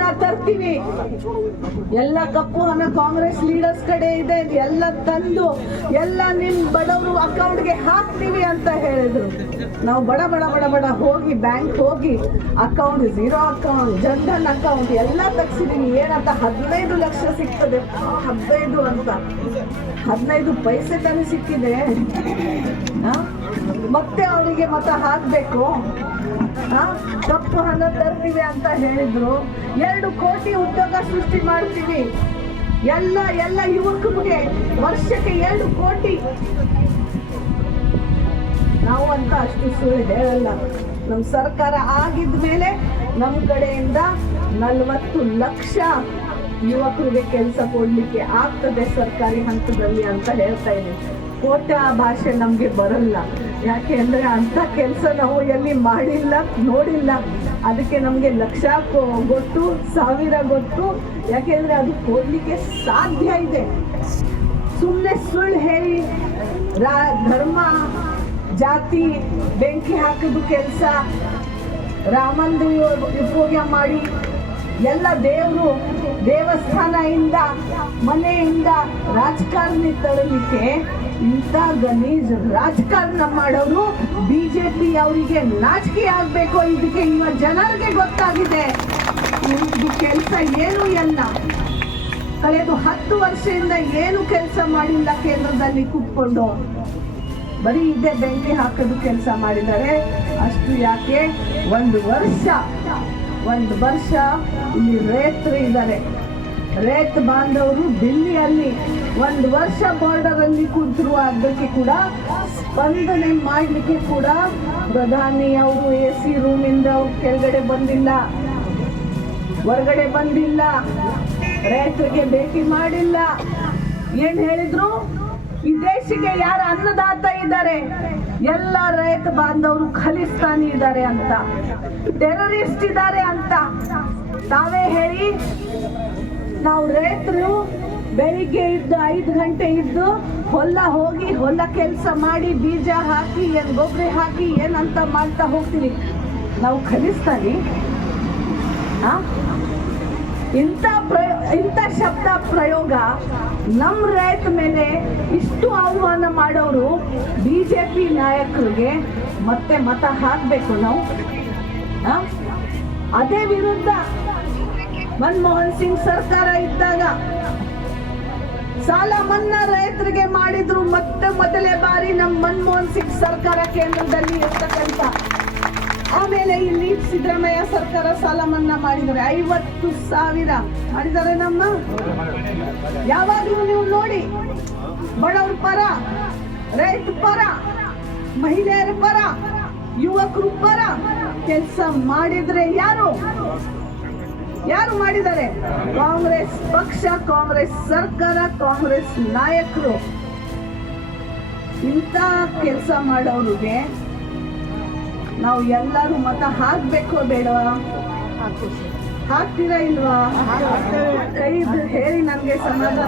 ಹಾಕ್ತೀವಿ ಎಲ್ಲ ಕಪ್ಪು ಹಣ ಕಾಂಗ್ರೆಸ್ ಲೀಡರ್ಸ್ ಕಡೆ ಇದೆ, ಎಲ್ಲ ತಂದು, ಎಲ್ಲ ನಿಮ್ ಬಡವರು ಅಕೌಂಟ್ಗೆ ಹಾಕ್ತೀವಿ ಅಂತ ಹೇಳಿದ್ರು. ನಾವು ಬಡ ಬಡ ಬಡ ಬಡ ಹೋಗಿ ಬ್ಯಾಂಕ್ ಹೋಗಿ account zero account Jan Dhan account ಎಲ್ಲ ತಗ್ಸಿದೀವಿ ಏನಂತ ಹದಿನೈದು ಲಕ್ಷ ಸಿಗ್ತದೆ. ಹದಿನೈದು ಅಂತ. ಹದಿನೈದು ಪೈಸೆ ತಾನೇ ಸಿಕ್ಕಿದೆ? ಮತ್ತೆ ಅವರಿಗೆ ಮತ ಹಾಕ್ಬೇಕು? ಕಪ್ಪು ಹಣ ತರ್ತೀವಿ ಅಂತ ಹೇಳಿದ್ರು. ಎರಡು ಕೋಟಿ ಉದ್ಯೋಗ ಸೃಷ್ಟಿ ಮಾಡ್ತೀವಿ. ಎಲ್ಲ ಎಲ್ಲ ಯುವಕರಿಗೆ ವರ್ಷಕ್ಕೆ ಎರಡು ಕೋಟಿ. ನಾವು ಅಂತ ಅಷ್ಟು ಸುಳ್ಳು ಹೇಳಲ್ಲ. ನಮ್ಮ ಸರ್ಕಾರ ಆಗಿದ ಮೇಲೆ ನಮ್ಮ ಕಡೆಯಿಂದ ನಲವತ್ತು ಲಕ್ಷ ಯುವಕರಿಗೆ ಕೆಲಸ ಕೊಡ್ಲಿಕ್ಕೆ ಆಗ್ತದೆ ಸರ್ಕಾರಿ ಹಂತದಲ್ಲಿ ಅಂತ ಹೇಳ್ತಾ ಇದ್ದೀನಿ. ಕೋಟ ಭಾಷೆ ನಮಗೆ ಬರಲ್ಲ. ಯಾಕೆ ಅಂದರೆ ಅಂಥ ಕೆಲಸ ನಾವು ಎಲ್ಲಿ ಮಾಡಿಲ್ಲ, ನೋಡಿಲ್ಲ. ಅದಕ್ಕೆ ನಮಗೆ ಲಕ್ಷ ಗೊತ್ತು, ಸಾವಿರ ಗೊತ್ತು. ಯಾಕೆಂದರೆ ಅದು ಕೊಡಲಿಕ್ಕೆ ಸಾಧ್ಯ ಇದೆ. ಸುಮ್ಮನೆ ಸುಳ್ಳು ಹೇಳಿ, ರಾ ಧರ್ಮ, ಜಾತಿ, ಬೆಂಕಿ ಹಾಕಿದ್ದು ಕೆಲಸ. ರಾಮಂದು ಉಪಯೋಗ ಮಾಡಿ ಎಲ್ಲ ದೇವರು ದೇವಸ್ಥಾನದಿಂದ ಮನೆಯಿಂದ ರಾಜಕಾರಣಿ ತರಲಿಕ್ಕೆ ಇಂಥ ಗಲೀಜ್ ರಾಜಕಾರಣ ಮಾಡೋರು ಬಿಜೆಪಿ ಅವರಿಗೆ ನಾಚಿಕೆ ಆಗಬೇಕು. ಇದಕ್ಕೆ ಇವ ಜನರಿಗೆ ಗೊತ್ತಾಗಿದೆ. ಇದು ಕೆಲಸ ಏನು ಎಲ್ಲ? ಕಳೆದು ಹತ್ತು ವರ್ಷದಿಂದ ಏನು ಕೆಲಸ ಮಾಡಿಲ್ಲ ಕೇಂದ್ರದಲ್ಲಿ ಕೂತ್ಕೊಂಡು. ಬರೀ ಇದೆ ಬೆಂಕಿ ಹಾಕೋದು ಕೆಲಸ ಮಾಡಿದ್ದಾರೆ. ಅಷ್ಟು ಯಾಕೆ? ಒಂದು ವರ್ಷ. ಒಂದು ವರ್ಷ ಇಲ್ಲಿ ರೇತ್ರು ಇದ್ದಾರೆ. ರೇತ್ ಬಾಂಧವರು ದಿಲ್ಲಿಯಲ್ಲಿ ಒಂದು ವರ್ಷ ಬಾರ್ಡರ್ ಅಲ್ಲಿ ಕೂತರು ಅದಕ್ಕೆ ಕೂಡ ಸ್ಪಂದನೆ ಮಾಡಲಿಕ್ಕೆ ಕೂಡ ಪ್ರಧಾನಿ ಅವರು ಎ ಸಿ ರೂಮಿಂದ ಅವ್ರು ಕೆಳಗಡೆ ಬಂದಿಲ್ಲ. ಹೊರಗಡೆ ಬಂದಿಲ್ಲ. ರೈತರಿಗೆ ಭೇಟಿ ಮಾಡಿಲ್ಲ. ಏನು ಹೇಳಿದ್ರು? ಈ ದೇಶಕ್ಕೆ ಯಾರು ಅನ್ನದಾತ ಇದ್ದಾರೆ? ಎಲ್ಲ ರೈತ ಬಾಂಧವರು ಖಲಿಸ್ತಾನಿ ಇದ್ದಾರೆ ಅಂತ. ಟೆರರಿಸ್ಟ್ ಇದ್ದಾರೆ ಅಂತ. ತಾವೇ ಹೇಳಿ, ನಾವು ರೈತರು ಬೆಳಿಗ್ಗೆ ಇದ್ದು ಐದು ಗಂಟೆ ಇದ್ದು ಹೊಲ ಹೋಗಿ ಹೊಲ ಕೆಲಸ ಮಾಡಿ ಬೀಜ ಹಾಕಿ, ಏನು ಗೊಬ್ಬರ ಹಾಕಿ, ಏನಂತ ಮಾಡ್ತಾ ಹೋಗ್ತೀವಿ. ನಾವು ಖಲಿಸ್ತಾನಿ? ಇಂಥ ಪ್ರಯೋ ಇಂಥ ಶಬ್ದ ಪ್ರಯೋಗ ನಮ್ಮ ರೈತ ಮೇಲೆ ಇಷ್ಟು ಆಹ್ವಾನ ಮಾಡೋರು ಬಿ ಜೆ ಪಿ ನಾಯಕರಿಗೆ ಮತ್ತೆ ಮತ ಹಾಕಬೇಕು ನಾವು. ಅದೇ ವಿರುದ್ಧ ಮನಮೋಹನ್ ಸಿಂಗ್ ಸರ್ಕಾರ ಇದ್ದಾಗ ಸಾಲ ಮನ್ನಾ ರೈತರಿಗೆ ಮಾಡಿದ್ರು ಮತ್ತೆ ಮೊದಲೇ ಬಾರಿ ನಮ್ಮ ಮನಮೋಹನ್ ಸಿಂಗ್ ಸರ್ಕಾರ ಕೇಂದ್ರದಲ್ಲಿ ಇರ್ತಕ್ಕಂಥ ಆಮೇಲೆ ಇಲ್ಲಿ ಸಿದ್ದರಾಮಯ್ಯ ಸರ್ಕಾರ ಸಾಲ ಮನ್ನಾ ಮಾಡಿದ್ದಾರೆ. ಐವತ್ತು ಸಾವಿರ ಮಾಡಿದ್ದಾರೆ ನಮ್ಮ. ಯಾವಾಗಲೂ ನೀವು ನೋಡಿ, ಬಡವ್ರ ಪರ, ರೈತ ಪರ, ಮಹಿಳೆಯರ ಪರ, ಯುವಕರು ಪರ ಕೆಲಸ ಮಾಡಿದ್ರೆ ಯಾರು? ಯಾರು ಮಾಡಿದ್ದಾರೆ? ಕಾಂಗ್ರೆಸ್ ಪಕ್ಷ, ಕಾಂಗ್ರೆಸ್ ಸರ್ಕಾರ, ಕಾಂಗ್ರೆಸ್ ನಾಯಕರು. ಇಂಥ ಕೆಲಸ ಮಾಡೋರಿಗೆ ನಾವು ಎಲ್ಲರೂ ಮತ ಹಾಕ್ಬೇಕೋ ಬೇಡವಾ? ಹಾಕ್ತೀರಾ ಇಲ್ವಾ? ಹೇಳಿ ನನಗೆ ಸಮಾಧಾನ.